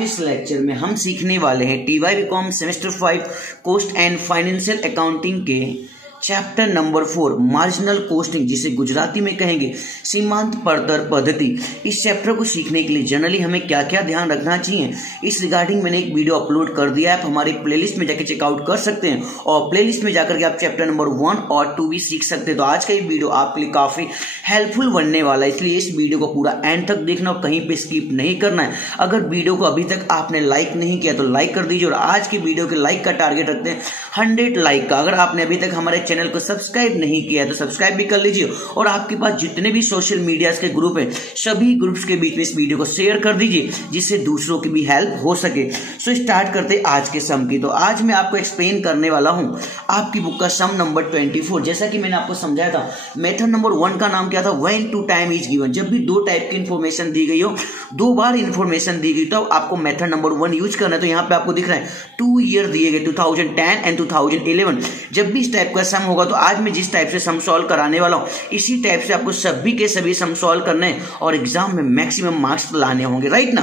के इस लेक्चर में हम सीखने वाले हैं TY BCom semester 5 cost and financial accounting के चैप्टर नंबर 4 मार्जिनल कॉस्टिंग, जिसे गुजराती में कहेंगे सीमांत पड़तर पद्धति। इस चैप्टर को सीखने के लिए जनरली हमें क्या क्या ध्यान रखना चाहिए, इस रिगार्डिंग मैंने एक वीडियो अपलोड कर दिया है। आप हमारी प्लेलिस्ट में जाकर चेकआउट कर सकते हैं और प्लेलिस्ट में जाकर के आप चैप्टर नंबर 1 और 2 भी सीख सकते हैं। तो आज का ये वीडियो आपके लिए काफी हेल्पफुल बनने वाला है, इसलिए इस वीडियो को पूरा एंड तक देखना और कहीं पे स्किप नहीं करना है। अगर वीडियो को अभी तक आपने लाइक नहीं किया तो लाइक कर दीजिए और आज की वीडियो के लाइक का टारगेट रखते हैं 100 लाइक का। अगर आपने अभी तक हमारे चैनल को सब्सक्राइब नहीं किया तो सब्सक्राइब भी कर लीजिए और आपके पास जितने भी सोशल मीडिया के ग्रुप हैं सभी ग्रुप्स के बीच में इस वीडियो को शेयर कर दीजिए, जिससे दूसरों की भी हेल्प हो सके। सो स्टार्ट करते आज के सम की। तो आज मैं आपको एक्सप्लेन करने वाला हूं आपकी बुक का सम नंबर 24। जैसा कि मैंने आपको समझाया था, मेथड नंबर 1 का नाम क्या था, when two time is given. जब भी दो टाइप की इंफॉर्मेशन दी गई हो, 2 बार इंफॉर्मेशन दी गई तो आपको मेथड नंबर 1 यूज करना है। तो यहाँ पे आपको दिख रहा है 2 ईयर दिए गए 2010 एंड 2011। जब भी इस टाइप का सम होगा तो आज मैं जिस टाइप से सम सॉल्व कराने वाला हूं इसी टाइप से आपको सभी के सभी सम सॉल्व करने हैं और एग्जाम में मैक्सिमम मार्क्स लाने होंगे, राइट ना।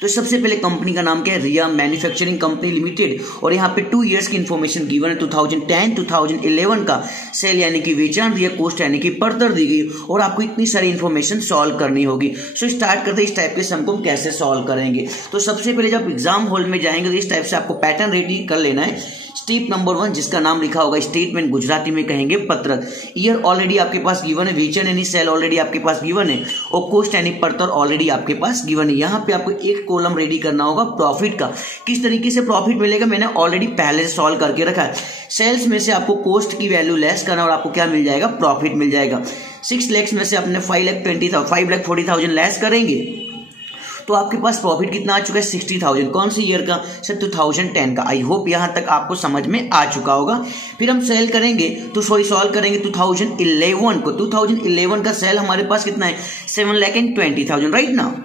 तो सबसे पहले कंपनी का नाम क्या है, रिया मैन्युफैक्चरिंग कंपनी लिमिटेड, और यहाँ पे 2 इयर्स की इंफॉर्मेशन गिवन है। 2010 2011 का सेल यानी कि वेचान दिया, कॉस्ट यानी कि पड़तर दी गई और आपको इतनी सारी इंफॉर्मेशन सॉल्व करनी होगी। सो स्टार्ट करते इस टाइप के सम को हम कैसे सॉल्व करेंगे। तो सबसे पहले जब एग्जाम हॉल में जाएंगे तो इस टाइप से आपको पैटर्न रेडी कर लेना है। स्टेप नंबर 1 जिसका नाम लिखा होगा स्टेटमेंट, गुजराती में कहेंगे पत्रक। ईयर ऑलरेडी आपके पास गिवन है, वेचन यानी सेल ऑलरेडी आपके पास गिवन है और कॉस्ट यानी पड़तर ऑलरेडी आपके पास गिवन है। यहाँ पे आपको एक कॉलम रेडी करना होगा प्रॉफिट का। किस तरीके से प्रॉफिट मिलेगा मैंने ऑलरेडी पहले से सॉल्व करके रखा है। सेल्स में से आपको कॉस्ट की वैल्यू लेस करना और आपको क्या मिल जाएगा, प्रॉफिट मिल जाएगा। 6 लाख में से अपने 5,40,000 लेस करेंगे तो आपके पास प्रॉफिट कितना आ चुका है, 60,000। कौन सी ईयर का, सर 2010 का। आई होप यहां तक आपको समझ में आ चुका होगा। फिर हम सेल करेंगे तो सॉल्व करेंगे 2011 को। 2011 का सेल हमारे पास कितना है, 7,20,000, राइट ना।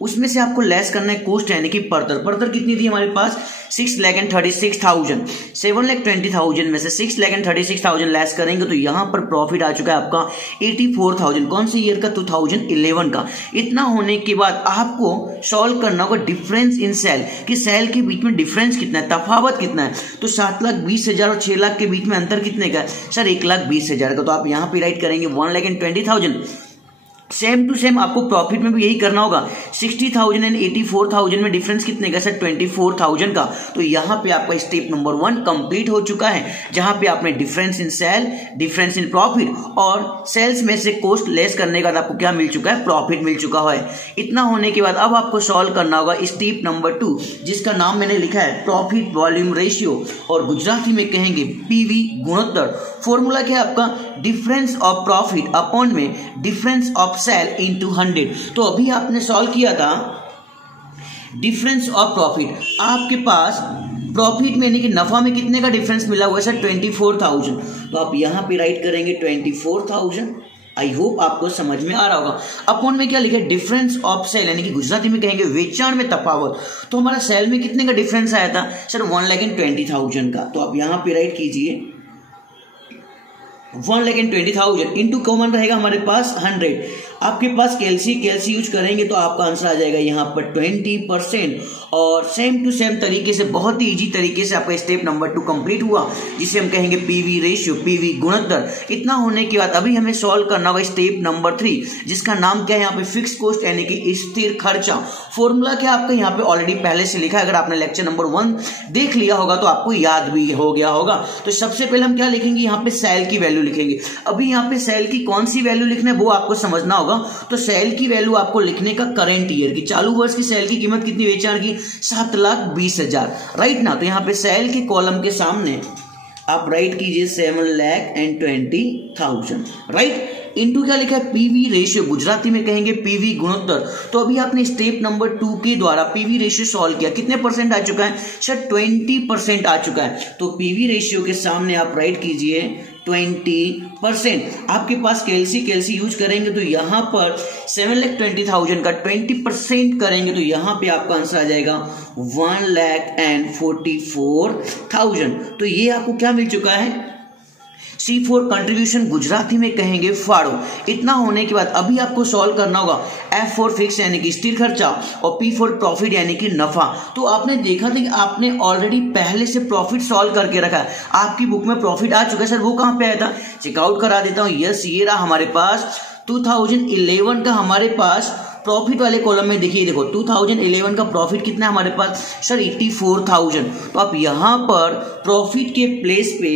उसमें से आपको लेस करना है कॉस्ट यानी कि पड़तर कितनी थी हमारे पास, 6,36,000। 7,20,000 में से 6,36,000 लेस करेंगे तो यहां पर प्रॉफिट आ चुका है आपका 84,000। कौन सी ईयर का, 2011 का। इतना होने के बाद आपको सॉल्व करना होगा डिफरेंस इन सेल, कि सेल के बीच में डिफरेंस कितना है, तफावत कितना है। तो 7,20,000 और 6 लाख के बीच में अंतर कितने का है, सर 1,20,000 का। तो आप यहां पे राइट करेंगे 1,20,000। सेम टू सेम आपको प्रॉफिट में भी यही करना होगा। 60,000 एंड 84,000 में डिफरेंस कितने का, सर 24,000 का। तो यहाँ पे आपका स्टेप नंबर 1 कंप्लीट हो चुका है, जहां पे आपने difference in sale, difference in profit और सेल्स में से कॉस्ट लेस करने के बाद आपको क्या मिल चुका है, प्रॉफिट मिल चुका है। इतना होने के बाद अब आपको सॉल्व करना होगा स्टेप नंबर 2 जिसका नाम मैंने लिखा है प्रॉफिट वॉल्यूम रेशियो और गुजराती में कहेंगे PV गुणोत्तर। फॉर्मूला क्या है आपका, डिफरेंस ऑफ प्रॉफिट अपॉन में डिफरेंस ऑफ सेल इनटू 100। तो अभी आपने सॉल्व किया था डिफरेंस ऑफ प्रॉफिट, आपके पास प्रॉफिट में यानी कि नफा में कितने का डिफरेंस मिला हुआ है, सर 24,000। तो आप यहां पे राइट करेंगे 24,000। आई होप आपको समझ में आ रहा होगा। अपॉन में क्या लिखा है, डिफरेंस ऑफ सेल यानी कि गुजराती में कहेंगे वेचान में तफावत। तो हमारा सेल में कितने का डिफरेंस आया था, सर 1,20,000 का। तो आप यहां पे राइट कीजिए 1,20,000 इंटू कॉमन रहेगा हमारे पास 100। आपके पास कैलसी यूज करेंगे तो आपका आंसर आ जाएगा यहाँ पर 20%। और सेम टू सेम तरीके से बहुत ही इजी तरीके से आपका स्टेप नंबर 2 कंप्लीट हुआ, जिसे हम कहेंगे PV रेशियो, PV गुणोत्तर। इतना होने के बाद अभी हमें सॉल्व करना होगा स्टेप नंबर 3 जिसका नाम क्या है, यहाँ पे फिक्स कॉस्ट यानी कि स्थिर खर्चा। फॉर्मूला क्या आपका यहाँ पे ऑलरेडी पहले से लिखा है, अगर आपने लेक्चर नंबर 1 देख लिया होगा तो आपको याद भी हो गया होगा। तो सबसे पहले हम क्या लिखेंगे, यहाँ पे सेल की वैल्यू लिखेंगे। अभी यहाँ पे सेल की कौन सी वैल्यू लिखना है वो आपको समझना होगा। तो सेल की वैल्यू आपको लिखने का करंट ईयर की, चालू वर्ष की सेल की कीमत कितनी, वेचान की 7,20,000, राइट ना। तो यहाँ पे सेल के कॉलम के सामने आप राइट कीजिए 7,20,000, राइट। इनटू क्या लिखा है, PV रेशियो, गुजराती में कहेंगे PV गुणोत्तर। तो अभी आपने स्टेप नंबर 2 के द्वारा PV रेशियो सॉल्व किया, कितने परसेंट आ चुका है, सर 20% आ चुका है। तो PV रेशियो के सामने आप राइट कीजिए 20%। आपके पास कैलसी यूज करेंगे तो यहां पर 7,20,000 का 20% करेंगे तो यहां पे आपका आंसर आ जाएगा 1,44,000। तो ये आपको क्या मिल चुका है, C4 कंट्रीब्यूशन गुजराती में कहेंगे फाड़ो। इतना होने के बाद अभी आपको सॉल्व करना होगा F4 फिक्स यानी कि स्थिर खर्चा और P4 प्रॉफिट यानी कि नफा। तो आपने देखा था कि आपने ऑलरेडी पहले से प्रॉफिट सॉल्व करके रखा है, आपकी बुक में प्रॉफिट आ चुका है। सर वो कहां पे आया था, चेकआउट करा देता हूं। यस, ये रहा हमारे पास 2011 का हमारे पास प्रॉफिट वाले कॉलम में देखिए, देखो 2011 का प्रॉफिट कितना है हमारे पास सर 84,000। तो आप यहां पर प्रॉफिट के प्लेस पे,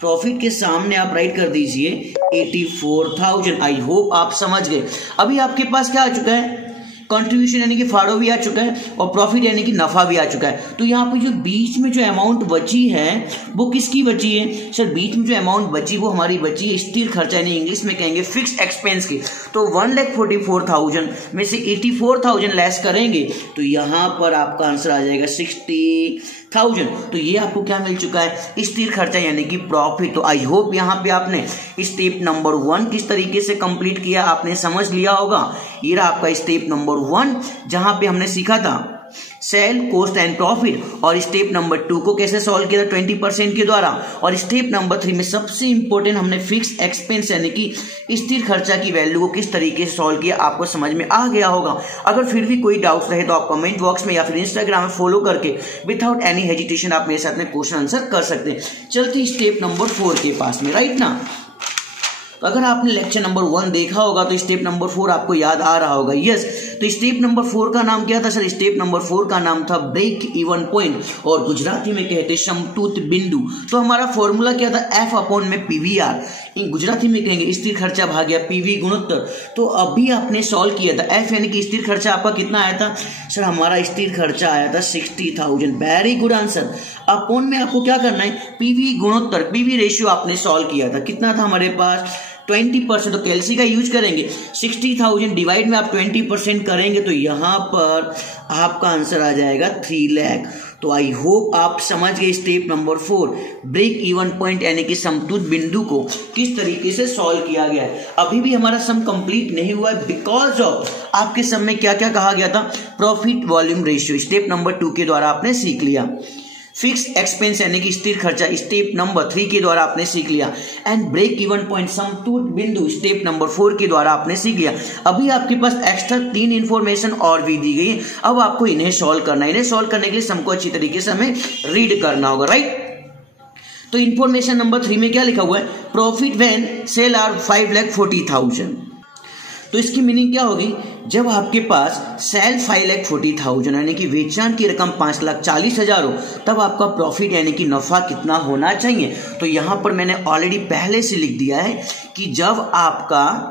प्रॉफिट के सामने आप राइट कर दीजिए 84,000। आई होप आप समझ गए। अभी आपके पास क्या आ चुका है, कंट्रीब्यूशन यानी कि फाड़ो भी आ चुका है और प्रॉफिट यानी कि नफा भी आ चुका है। तो यहाँ पे जो बीच में जो अमाउंट बची है वो किसकी बची है सर, बीच में जो अमाउंट बची वो हमारी बची है स्थिर खर्चा यानी इंग्लिश में कहेंगे फिक्स एक्सपेंस की। तो 1,44,000 में से 84,000 लेस करेंगे तो यहाँ पर आपका आंसर आ जाएगा 60,000। तो ये आपको क्या मिल चुका है, स्थिर खर्चा यानी कि प्रॉफिट। तो आई होप यहाँ पे आपने स्टेप नंबर 1 किस तरीके से कंप्लीट किया आपने समझ लिया होगा। ये रहा आपका स्टेप नंबर 1 जहां पे हमने सीखा था सेल कॉस्ट एंड प्रॉफिट, और स्टेप नंबर 2 को कैसे सॉल्व किया था 20% के द्वारा, और स्टेप नंबर 3 में सबसे इंपॉर्टेंट हमने फिक्स एक्सपेंस यानी कि स्थिर खर्चा की वैल्यू को किस तरीके से सॉल्व किया आपको समझ में आ गया होगा। अगर फिर भी कोई डाउट्स रहे तो आप कमेंट बॉक्स में या फिर इंस्टाग्राम में फॉलो करके विदाउट एनी हेजिटेशन आप मेरे साथ में क्वेश्चन आंसर कर सकते हैं। चलते स्टेप नंबर 4 के पास में, राइट ना। तो अगर आपने लेक्चर नंबर 1 देखा होगा तो स्टेप नंबर 4 आपको याद आ रहा होगा। यस, तो स्टेप नंबर 4 का नाम क्या था सर, स्टेप नंबर 4 का नाम था ब्रेक इवन पॉइंट, और गुजराती में कहते समतूत बिंदु। तो हमारा फॉर्मूला क्या था, F अपॉन में PVR, इन गुजराती में कहेंगे स्थिर खर्चा भाग्या PV गुणोत्तर। तो अभी आपने सॉल्व किया था, F यानी कि स्थिर खर्चा आपका कितना आया था सर, हमारा स्थिर खर्चा आया था 60,000। Very good answer. अपॉन में आपको क्या करना है, PV गुणोत्तर, PV रेशियो आपने सॉल्व किया था, कितना था हमारे पास 20%। तो कैलसी का यूज करेंगे, 60,000 डिवाइड में आप 20% करेंगे तो यहां पर आपका आंसर आ जाएगा 3 लाख। तो आई होप आप समझ गए step number 4 break even point यानी कि समतुल्य बिंदु को किस तरीके से सॉल्व किया गया है। अभी भी हमारा सम कंप्लीट नहीं हुआ है बिकॉज ऑफ आपके सम में क्या क्या कहा गया था, profit volume ratio step number 2 के द्वारा आपने सीख लिया, फिक्स एक्सपेंस यानी कि स्थिर खर्चा स्टेप नंबर 3 के द्वारा आपने सीख लिया, एंड ब्रेक इवन पॉइंट समतुल्य बिंदु स्टेप नंबर 4 के द्वारा आपने सीख लिया। अभी आपके पास एक्स्ट्रा 3 इंफॉर्मेशन और भी दी गई है, अब आपको इन्हें सॉल्व करना है। इन्हें सॉल्व करने के लिए सम को अच्छी तरीके से हमें रीड करना होगा, राइट। तो इंफॉर्मेशन नंबर 3 में क्या लिखा हुआ है, प्रॉफिट व्हेन सेल आर 5,40,000। तो इसकी मीनिंग क्या होगी, जब आपके पास सेल 5,40,000 यानी कि वेचान की रकम 5,40,000 हो तब आपका प्रॉफिट यानी कि नफा कितना होना चाहिए। तो यहां पर मैंने ऑलरेडी पहले से लिख दिया है कि जब आपका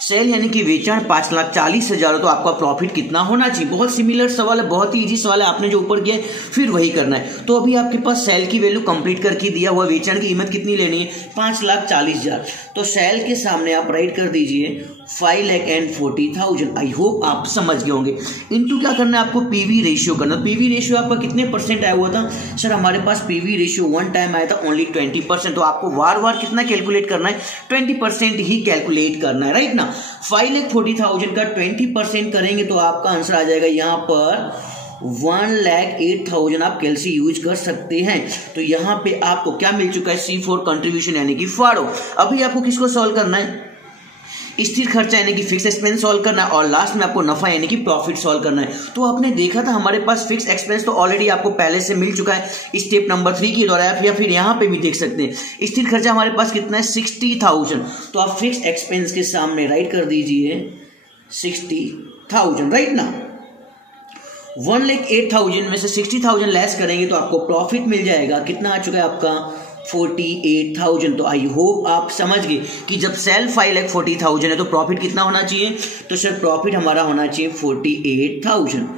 सेल यानी कि वेचान 5,40,000 हो तो आपका प्रॉफिट कितना होना चाहिए। बहुत सिमिलर सवाल है, बहुत ही इजी सवाल है, आपने जो ऊपर किया है फिर वही करना है। तो अभी आपके पास सेल की वैल्यू कंप्लीट करके दिया हुआ, वेचान की कीमत कितनी लेनी है 5,40,000। तो सेल के सामने आप राइट कर दीजिए 5,40,000। आई होप आप समझ गए होंगे। इनटू क्या करना है आपको, पीवी रेशियो करना। पीवी रेशियो आपका कितने परसेंट आया हुआ था सर, हमारे पास पीवी रेशियो 1 टाइम आया था ओनली 20%। तो आपको बार बार कितना कैलकुलेट करना है, 20% ही कैलकुलेट करना है, राइट ना। 5,40,000 का 20% करेंगे तो आपका आंसर आ जाएगा यहाँ पर 1,08,000। आप कैलसी यूज कर सकते हैं। तो यहाँ पे आपको क्या मिल चुका है, C4 कंट्रीब्यूशन यानी कि फाड़ो। अभी आपको किसको सॉल्व करना है, स्थिर खर्चा यानी कि फिक्स एक्सपेंस सॉल्व करना है, और लास्ट में आपको नफा यानी कि प्रॉफिट सॉल्व करना है। तो आपने देखा था हमारे पास फिक्स एक्सपेंस तो ऑलरेडी आपको पहले से मिल चुका है स्टेप नंबर 3 के द्वारा, या फिर यहाँ पे भी देख सकते हैं स्थिर खर्चा हमारे पास कितना है 60,000। तो आप फिक्स एक्सपेंस के सामने राइट कर दीजिए 60,000, राइट ना। 1,08,000 में से 60,000 लेस करेंगे तो आपको प्रॉफिट मिल जाएगा, कितना आ चुका है आपका 48,000। तो आई होप आप समझ गए कि जब सेल 5,40,000 है तो प्रॉफिट कितना होना चाहिए, तो सर प्रॉफिट हमारा होना चाहिए 48,000।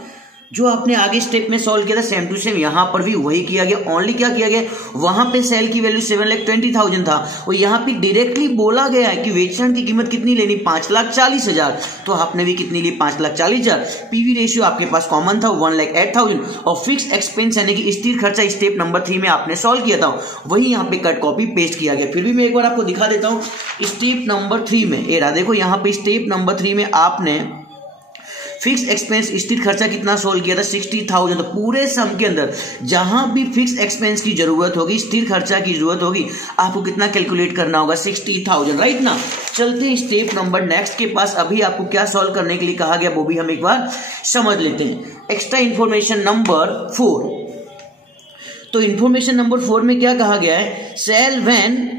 जो आपने आगे स्टेप में सॉल्व किया था सेम टू सेम यहां पर भी वही किया गया। ओनली क्या किया गया, वहां पे सेल की वैल्यू 7,20,000 था, और यहां पे डायरेक्टली बोला गया है कि वेचान की कीमत कितनी लेनी 5,40,000। तो आपने भी कितनी ली 5,40,000। पीवी रेशियो आपके पास कॉमन था 1,08,000, और फिक्स एक्सपेंस यानी कि स्थिर खर्चा स्टेप नंबर 3 में आपने सॉल्व किया था, वही यहाँ पे कट कॉपी पेस्ट किया गया। फिर भी मैं एक बार आपको दिखा देता हूँ स्टेप नंबर 3 में। देखो यहाँ पे स्टेप नंबर 3 में आपने फिक्स एक्सपेंस स्थिर खर्चा कितना सोल्व किया था 60,000। तो पूरे सम के अंदर जहां भी फिक्स एक्सपेंस की जरूरत होगी, स्थिर खर्चा की जरूरत होगी, आपको कितना कैलकुलेट करना होगा 60,000, राइट ना। चलते हैं स्टेप नंबर नेक्स्ट के पास। अभी आपको क्या सॉल्व करने के लिए कहा गया वो भी हम एक बार समझ लेते हैं। Extra information number 4। तो इंफॉर्मेशन नंबर 4 में क्या कहा गया है, sale when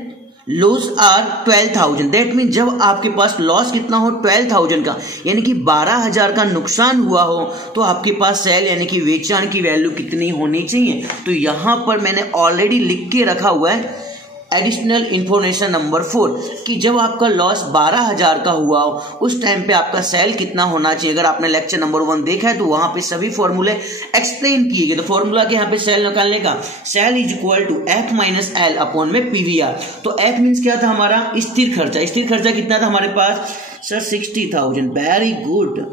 loss are 12,000। That mean जब आपके पास लॉस कितना हो 12,000 का, यानी कि 12,000 का नुकसान हुआ हो, तो आपके पास सेल यानी कि वेचान की वैल्यू कितनी होनी चाहिए। तो यहां पर मैंने ऑलरेडी लिख के रखा हुआ है एडिशनल इंफॉर्मेशन नंबर 4 कि जब आपका लॉस 12,000 का हुआ हो उस टाइम पे आपका सेल कितना होना चाहिए। अगर आपने लेक्चर नंबर 1 देखा है तो वहां पे सभी फॉर्मूले एक्सप्लेन किए गए। तो फॉर्मूला के यहाँ पे सेल निकालने का, sale is equal to F minus L upon में पीवीआर। तो एफ मीन्स क्या था हमारा स्थिर खर्चा। स्थिर खर्चा कितना था हमारे पास सर 60,000। Very good.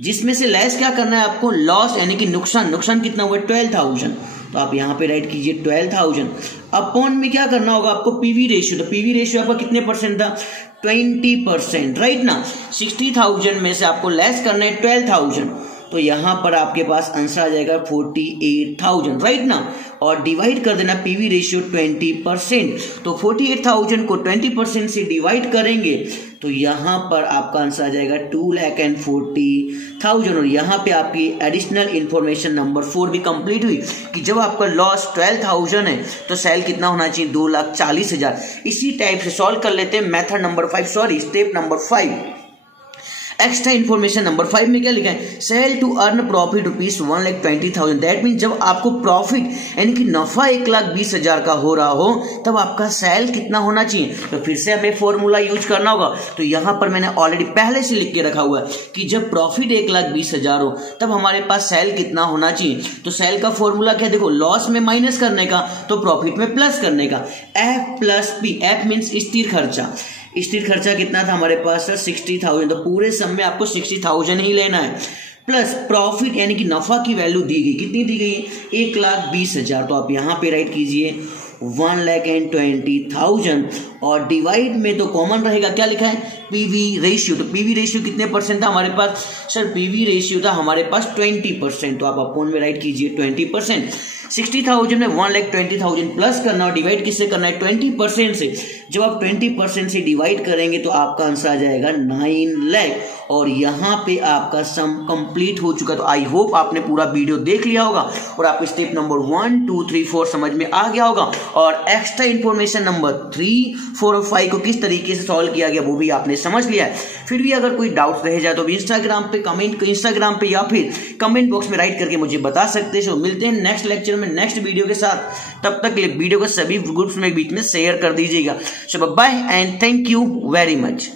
जिसमें से लेस क्या करना है आपको, लॉस यानी कि नुकसान। नुकसान कितना हुआ 12,000। तो आप यहां पे राइट कीजिए 12,000 अपॉन में क्या करना होगा आपको पीवी रेशियो। तो पीवी रेशियो आपका कितने परसेंट था 20%, राइट ना। 60,000 में से आपको लेस करना है 12,000, तो यहां पर आपके पास आंसर आ जाएगा 48,000, राइट ना। और डिवाइड कर देना पीवी रेशियो 20%। तो 48,000 को 20% से डिवाइड करेंगे तो यहां पर आपका आंसर आ जाएगा 2,40,000। और यहां पे आपकी एडिशनल इंफॉर्मेशन नंबर 4 भी कंप्लीट हुई कि जब आपका लॉस 12,000 है तो सेल कितना होना चाहिए 2,40,000। इसी टाइप से सॉल्व कर लेते हैं method number 5, sorry step number 5। Extra information number 5 में क्या लिखा है, sale to earn profit rupees 1,20,000। That mean जब आपको प्रॉफिट यानी कि नफा 1,20,000 का हो रहा हो तब आपका सेल कितना होना चाहिए। तो फिर से हमें फॉर्मूला यूज करना होगा। तो यहां पर मैंने ऑलरेडी पहले से लिख के रखा हुआ है कि जब प्रॉफिट 1,20,000 हो तब हमारे पास सेल कितना होना चाहिए। तो सेल का फॉर्मूला क्या, देखो लॉस में माइनस करने का तो प्रॉफिट में प्लस करने का, F plus P. F means स्थिर खर्चा। स्थिर खर्चा कितना था हमारे पास सर 60,000। तो पूरे सम में आपको 60,000 ही लेना है, प्लस प्रॉफिट यानी कि नफा की वैल्यू दी गई, कितनी दी गई 1,20,000। तो आप यहां पे राइट कीजिए 1,20,000 और डिवाइड में तो कॉमन रहेगा, क्या लिखा है पीवी रेशियो। तो पीवी रेशियो कितने परसेंट था हमारे पास सर, पीवी रेशियो था हमारे पास 20%। तो आप अपॉन में राइट कीजिए 20%। 60,000 में 1,20,000 प्लस करना और डिवाइड किससे करना है 20% से। जब आप 20% से डिवाइड करेंगे तो आपका आंसर आ जाएगा 9 लाख। और यहाँ पे आपका सम कंप्लीट हो चुका। तो आई होप आपने पूरा वीडियो देख लिया होगा और आपको स्टेप नंबर 1, 2, 3, 4 समझ में आ गया होगा। और एक्स्ट्रा इन्फॉर्मेशन नंबर 3, 4 और 5 को किस तरीके से सॉल्व किया गया वो भी आपने समझ लिया है। फिर भी अगर कोई डाउट रह जाए तो इंस्टाग्राम पे या फिर कमेंट बॉक्स में राइट करके मुझे बता सकते हैं। मिलते हैं नेक्स्ट लेक्चर में नेक्स्ट वीडियो के साथ। तब तक वीडियो को सभी ग्रुप्स में बीच में शेयर कर दीजिएगा। So bye and thank you very much.